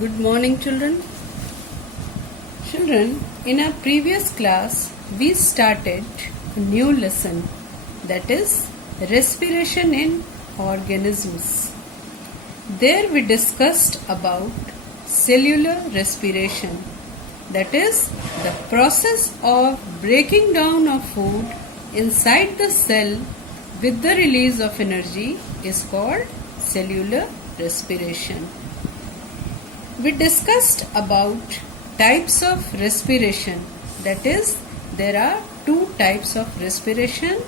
Good morning, children. Children, in our previous class, we started a new lesson, that is respiration in organisms. There we discussed about cellular respiration, that is the process of breaking down of food inside the cell with the release of energy is called cellular respiration. We discussed about types of respiration, that is there are two types of respiration,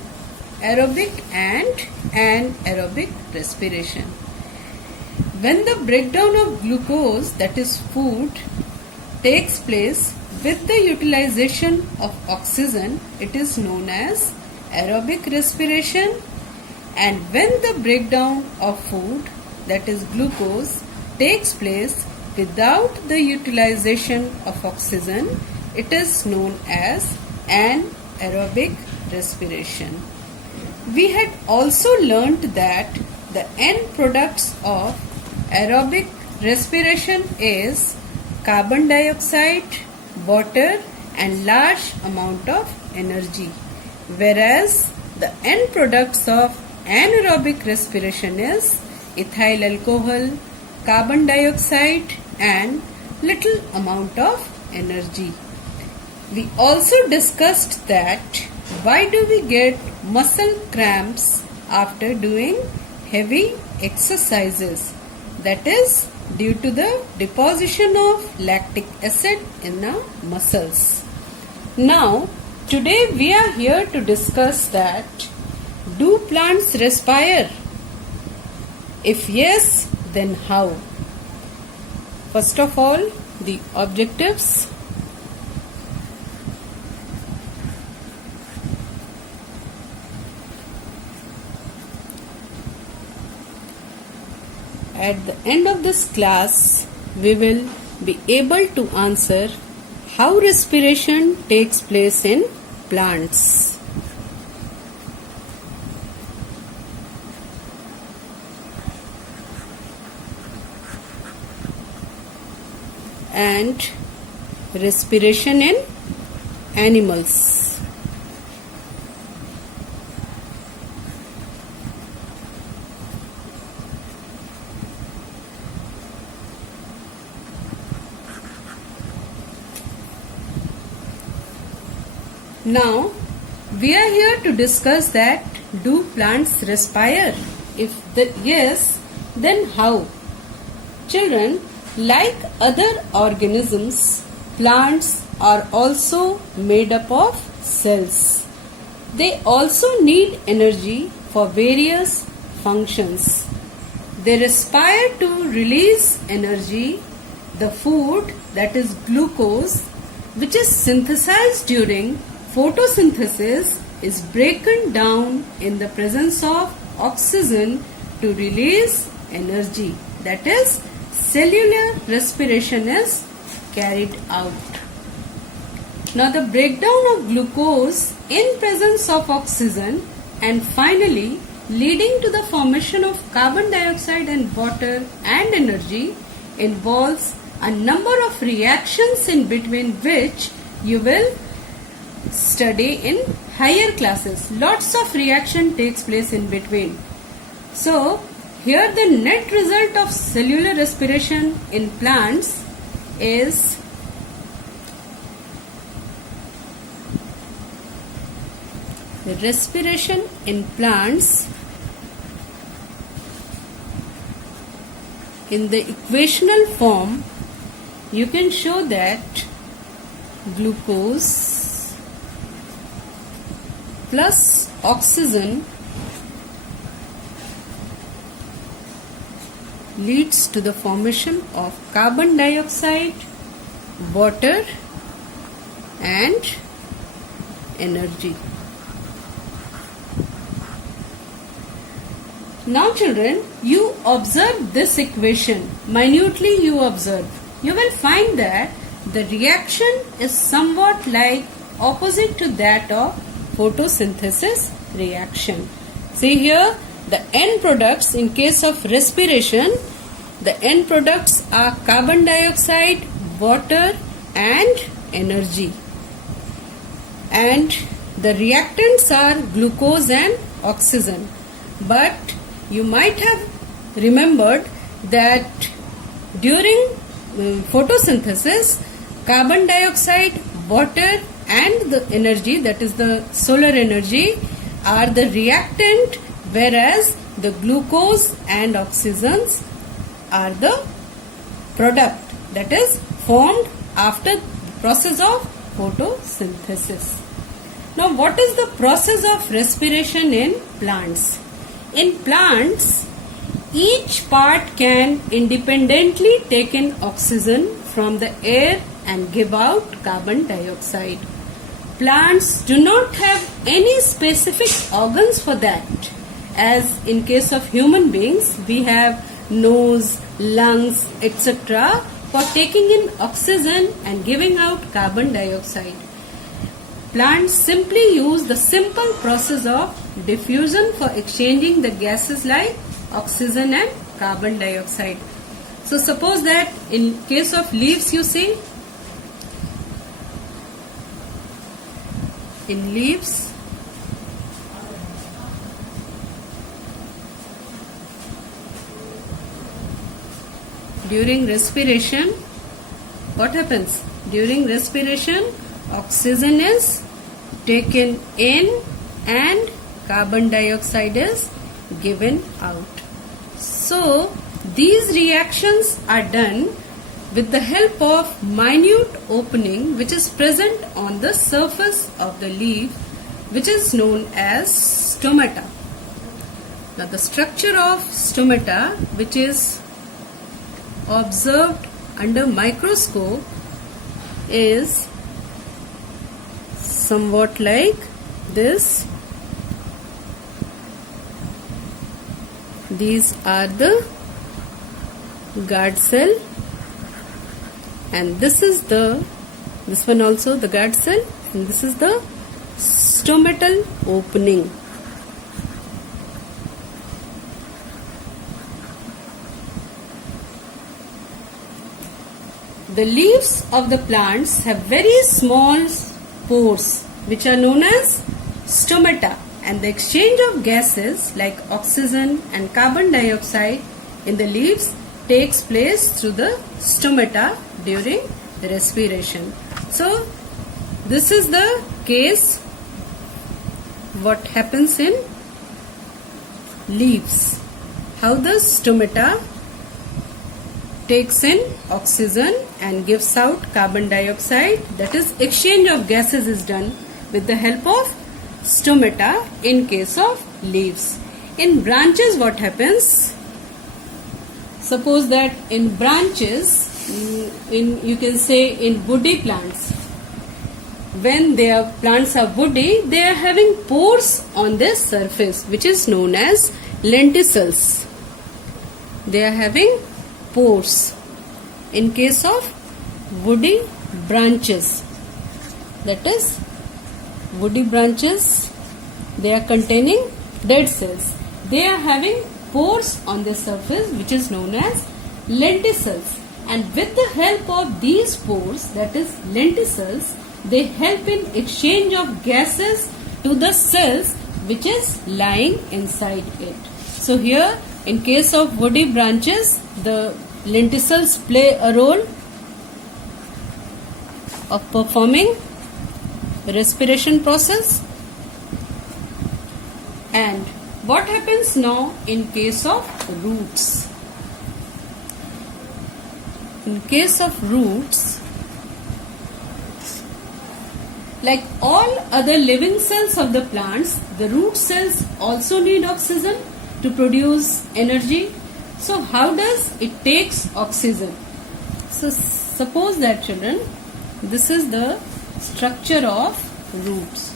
aerobic and anaerobic respiration. When the breakdown of glucose, that is food, takes place with the utilization of oxygen, it is known as aerobic respiration, and when the breakdown of food, that is glucose, takes place without the utilization of oxygen, it is known as anaerobic respiration. We had also learnt that the end products of aerobic respiration is carbon dioxide, water and large amount of energy, whereas the end products of anaerobic respiration is ethyl alcohol, carbon dioxide and little amount of energy. We also discussed that why do we get muscle cramps after doing heavy exercises, that is due to the deposition of lactic acid in the muscles. Now today we are here to discuss that do plants respire? If yes, then how? First of all, the objectives. At the end of this class, we will be able to answer how respiration takes place in plants. And respiration in animals. Now we are here to discuss that do plants respire? If yes, then how? Children, like other organisms, plants are also made up of cells. They also need energy for various functions. They respire to release energy. The food, that is glucose, which is synthesized during photosynthesis, is broken down in the presence of oxygen to release energy. That is, cellular respiration is carried out. Now the breakdown of glucose in presence of oxygen and finally leading to the formation of carbon dioxide and water and energy involves a number of reactions in between which you will study in higher classes. Lots of reaction takes place in between. So here the net result of cellular respiration in plants is the respiration in plants in the equational form. You can show that glucose plus oxygen leads to the formation of carbon dioxide, water and energy. Now children, you observe this equation, minutely you observe. You will find that the reaction is somewhat like opposite to that of photosynthesis reaction. See here, the end products in case of respiration The end products are carbon dioxide, water and energy. And the reactants are glucose and oxygen. But you might have remembered that during photosynthesis, carbon dioxide, water and the energy, that is the solar energy, are the reactant, whereas the glucose and oxygens are the product that is formed after the process of photosynthesis. Now, what is the process of respiration in plants? In plants, each part can independently take in oxygen from the air and give out carbon dioxide. Plants do not have any specific organs for that. As in case of human beings, we have nose, lungs, etc. for taking in oxygen and giving out carbon dioxide. Plants simply use the simple process of diffusion for exchanging the gases like oxygen and carbon dioxide. So suppose that in case of leaves, you see, in leaves, during respiration, what happens? During respiration, oxygen is taken in and carbon dioxide is given out. So, these reactions are done with the help of minute opening which is present on the surface of the leaf, which is known as stomata. Now, the structure of stomata, which is observed under microscope, is somewhat like this. These are the guard cell, and this one also the guard cell, and this is the stomatal opening. The leaves of the plants have very small pores which are known as stomata, and the exchange of gases like oxygen and carbon dioxide in the leaves takes place through the stomata during respiration. So, this is the case what happens in leaves. How the stomata takes in oxygen and gives out carbon dioxide, that is, exchange of gases is done with the help of stomata in case of leaves. In branches, what happens? Suppose that in branches, you can say in woody plants, when their plants are woody, they are having pores on their surface which is known as lenticels. They are having pores in case of woody branches. That is, woody branches, they are containing dead cells. They are having pores on their surface which is known as lenticels, and with the help of these pores, that is lenticels, they help in exchange of gases to the cells which is lying inside it. So here, in case of woody branches, the lenticels play a role of performing respiration process. And what happens now in case of roots? In case of roots, like all other living cells of the plants, the root cells also need oxygen to produce energy. So how does it takes oxygen? So suppose that, children, this is the structure of roots.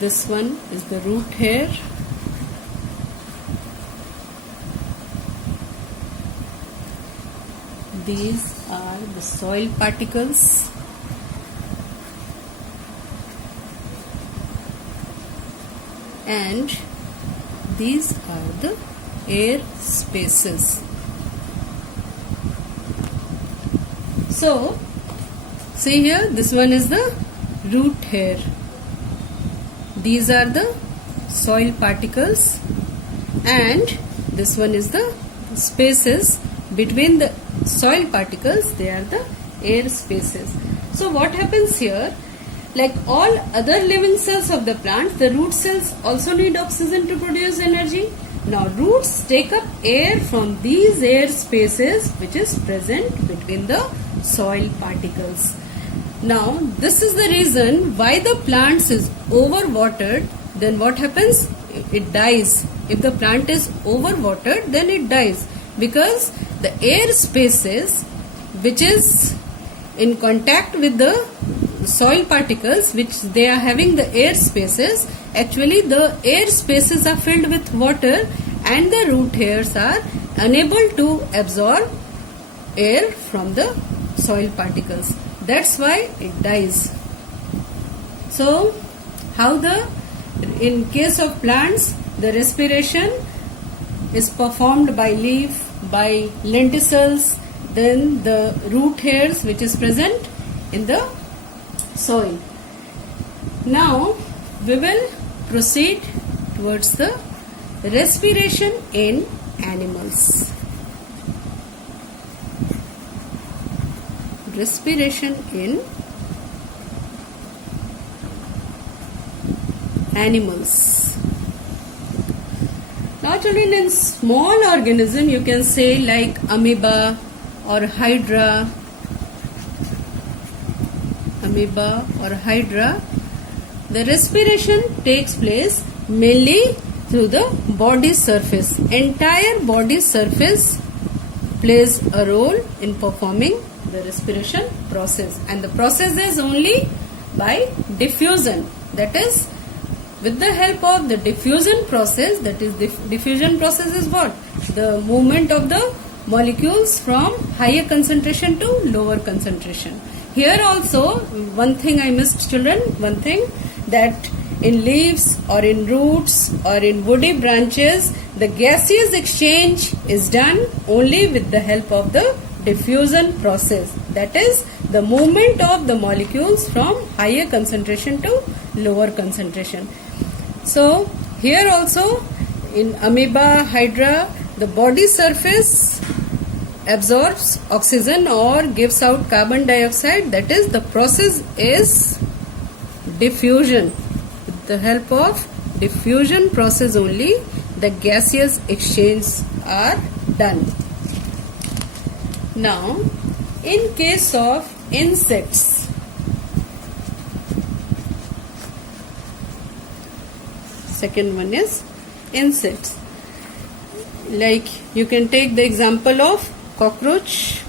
This one is the root hair. These are the soil particles. And these are the air spaces. So, see here, this one is the root hair. These are the soil particles, and this one is the spaces between the soil particles. They are the air spaces. So what happens here? Like all other living cells of the plant, the root cells also need oxygen to produce energy. Now roots take up air from these air spaces which is present between the soil particles. Now this is the reason why the plant is overwatered. Then what happens? It dies. If the plant is overwatered, then it dies, because the air spaces which is in contact with the soil particles, which they are having the air spaces, actually the air spaces are filled with water and the root hairs are unable to absorb air from the soil particles. That's why it dies. So in case of plants, the respiration is performed by leaf, by lenticels, then the root hairs which is present in the soil. Now we will proceed towards the respiration in animals. Respiration in animals. Now children, in small organism you can say like amoeba or hydra. Amoeba or hydra, the respiration takes place mainly through the body surface. Entire body surface plays a role in performing the respiration process, and the process is only by diffusion. That is, with the help of the diffusion process, that is diffusion process is what? The movement of the molecules from higher concentration to lower concentration. Here also, one thing I missed children, one thing, that in leaves or in roots or in woody branches, the gaseous exchange is done only with the help of the diffusion process. That is the movement of the molecules from higher concentration to lower concentration. So here also in amoeba, hydra, the body surface absorbs oxygen or gives out carbon dioxide. That is, the process is diffusion. With the help of diffusion process only the gaseous exchanges are done. Now in case of insects, second one is insects. Like you can take the example of cockroach.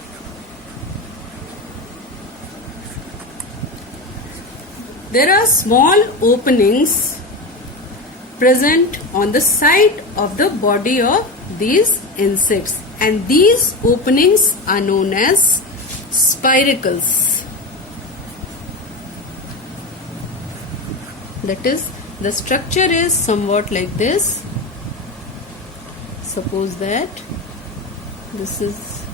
There are small openings present on the side of the body of these insects, and these openings are known as spiracles. That is, the structure is somewhat like this. Suppose that this is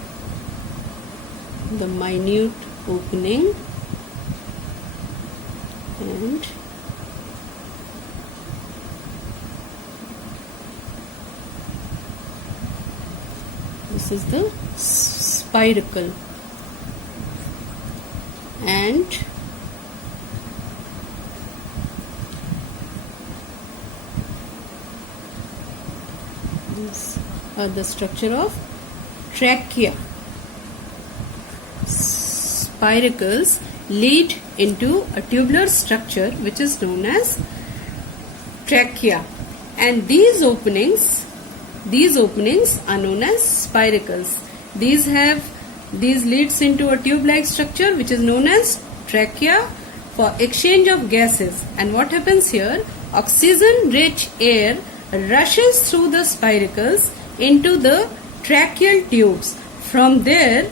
the minute opening, and this is the spiracle, and these are the structure of trachea. Spiracles lead into a tubular structure which is known as trachea, and these openings are known as spiracles. These leads into a tube-like structure which is known as trachea for exchange of gases. And what happens here? oxygen-rich air rushes through the spiracles into the tracheal tubes. From there,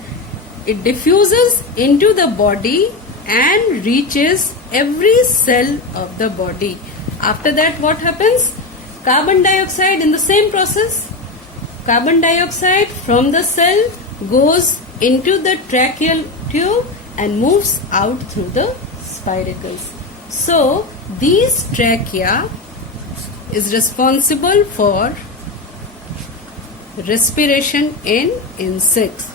it diffuses into the body and reaches every cell of the body. After that, what happens? Carbon dioxide in the same process. Carbon dioxide from the cell goes into the tracheal tube and moves out through the spiracles. So, these trachea is responsible for respiration in insects.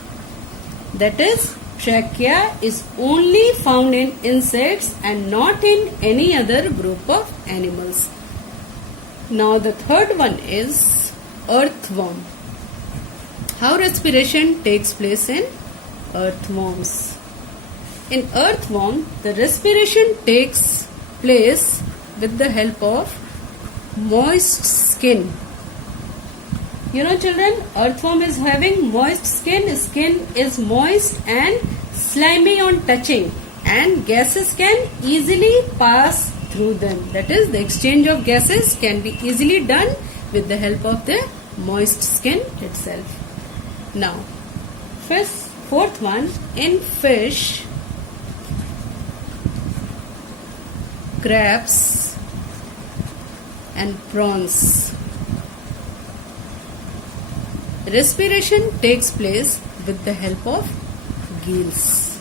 That is, trachea is only found in insects and not in any other group of animals. Now the third one is earthworm. How respiration takes place in earthworms? In earthworm, the respiration takes place with the help of moist skin. You know children, earthworm is having moist skin. Skin is moist and slimy on touching, and gases can easily pass through them. That is, the exchange of gases can be easily done with the help of the moist skin itself. Now, fourth one, in fish, crabs and prawns, respiration takes place with the help of gills.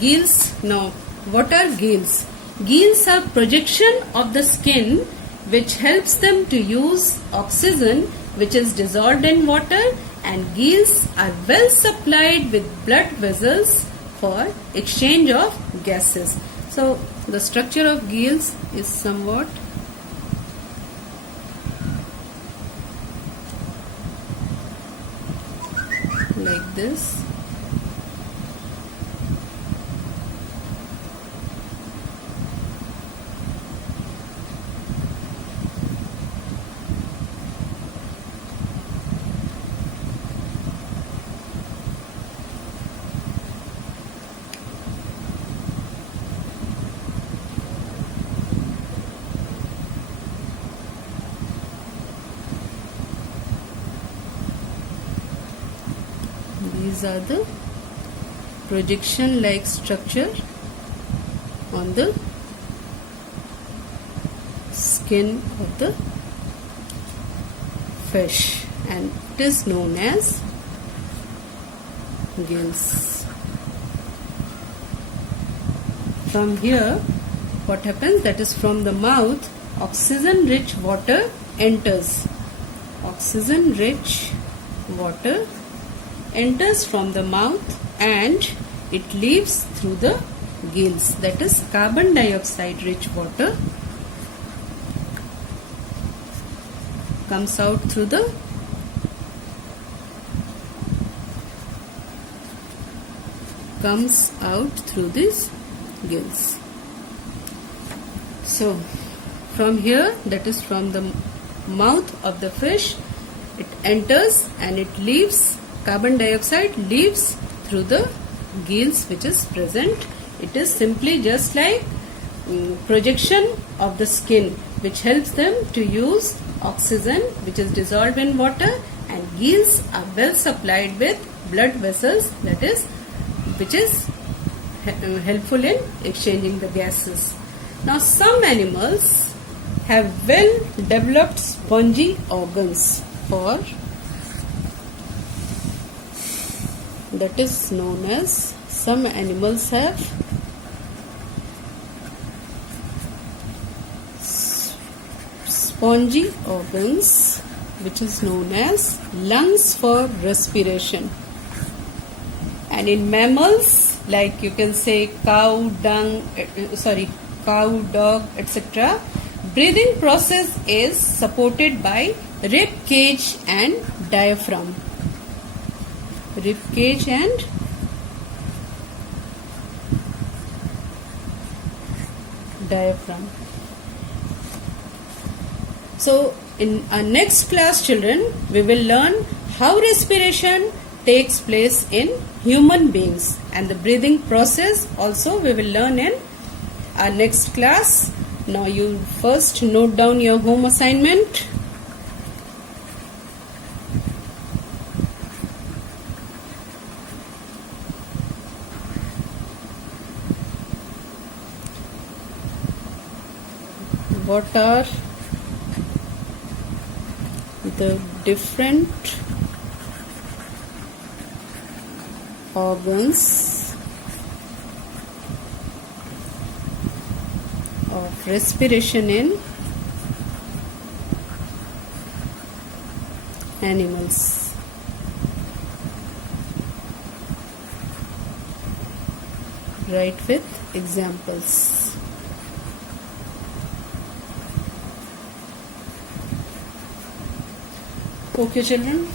Gills, now what are gills? Gills are projection of the skin which helps them to use oxygen which is dissolved in water, and gills are well supplied with blood vessels for exchange of gases. So the structure of gills is somewhat like this. These are the projection like structure on the skin of the fish, and it is known as gills. From here, what happens? That is, from the mouth, oxygen rich water enters. Oxygen rich water enters from the mouth and it leaves through the gills. That is, carbon dioxide rich water comes out through the these gills. So from here, that is from the mouth of the fish, it enters and it leaves. Carbon dioxide leaves through the gills which is present. It is simply just like projection of the skin which helps them to use oxygen which is dissolved in water, and gills are well supplied with blood vessels, that is, which is helpful in exchanging the gases. Now some animals have well developed spongy organs, for that is known as, some animals have spongy organs which is known as lungs for respiration. And in mammals, like you can say cow, dog, etc., breathing process is supported by rib cage and diaphragm. Rib cage and diaphragm. So in our next class, children, we will learn how respiration takes place in human beings, and the breathing process also we will learn in our next class. Now you first note down your home assignment. What are the different organs of respiration in animals? Write with examples. Okay, children.